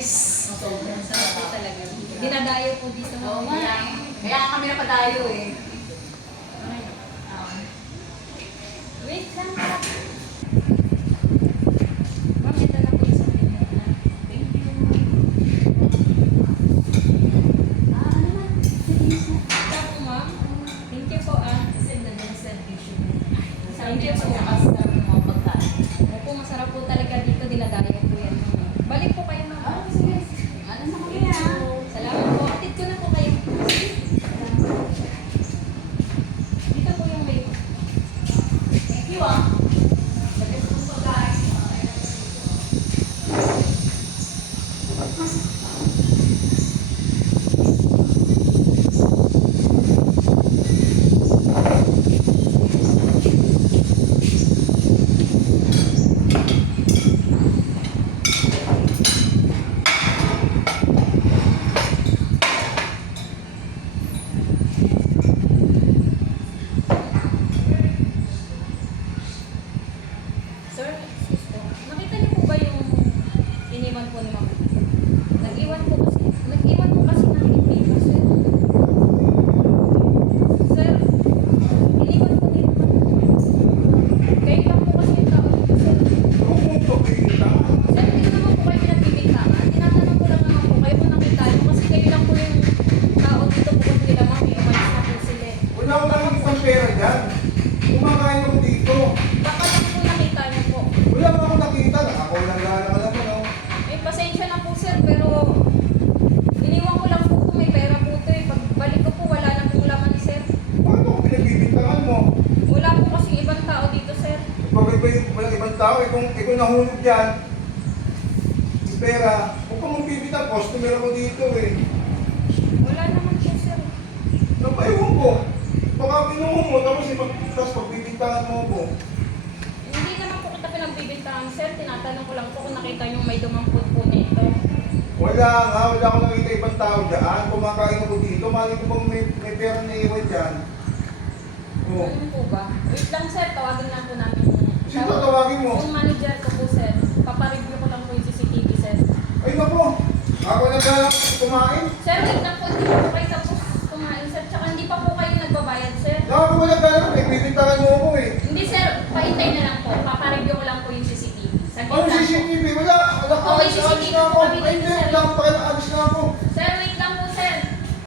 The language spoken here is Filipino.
Yes. Sobrang sarap po talaga. Dinadayo po dito. Oo nga. Kaya kami napadayo eh. Wait lang. Ma'am, ito na po isang minute na. Thank you. Ano na? Ito po, ma'am. Thank you po, Send na din sa tissue. Thank you po. Mga pagkain. Opo, masarap po talaga dito. Dinadayo po yan. Balik po kayo, ma'am. Ah, sige. Ano na kami ah? Salamat po. Atid ko na po kayo. Dito po yung may... Thank you ah. Bagay sa pagkain. Sir, excuse po. Nakita niyo po ba yung iniwan po ni Ma'am? Nag-iwan po kasi ng email, sir. Sir, iniwan po ni Ma'am. Kayo lang po kasi yung tao dito, sir. Sir, hindi naman po kayo pinagbibintangan. Tinatanong ko lang naman po kayo kung nakita niyo kasi kayo lang po yung tao dito po kung nila Ma'am. Umalis na po sila eh. Wala ko lang isang pera dyan. Kumakain ako dito. Baka lang po nakita niyo po. Wala mo akong nakita. Nakakulang gana ka naman, oh. Eh, pasensya na po sir, pero iniwan ko lang po kung may pera po ito eh. Pagbalik ko po, wala na pong laman sir. Paano kung pinagbibintangan mo? Wala po kasing ibang tao dito sir. Pag walang ibang tao, kung nahulog dyan, yung pera, huwag ka mong bibitang, customer ako dito eh. Wala naman po sir. Napaiwan ko. Baka kinuha mo, tapos pagbibintangan mo ko. Hindi naman po kita pinagbibintangan sir. Tinatanong ko lang po kung nakita yung may dumampot po nito. Wala nga, wala akong nakita ibang tao dyan. Kumakain ako dito, mali ko bang may pera na iwan dyan. Oh. Ano po ba? Wait lang sir, tawagin lang po namin. Sino tawagin mo? Yung manager ko po sir. Papareview ko lang po yung CCTV sir. Ay nako, ako naglalak kumain. Sir, wait lang po. Hindi po kayo tapos kumain sir. Tsaka hindi pa po kayo nagbabayad sir. Ako naglalak, bibintangan mo ako eh. Hindi sir, paintay na lang po. Papareview ko lang po yung CCTV. Saglit Ano lang po. CCTV? Wala, Okay, alis CCTV na ako. po kami Ay, dito, hindi, sir. wala akong pakialam, alis na ako.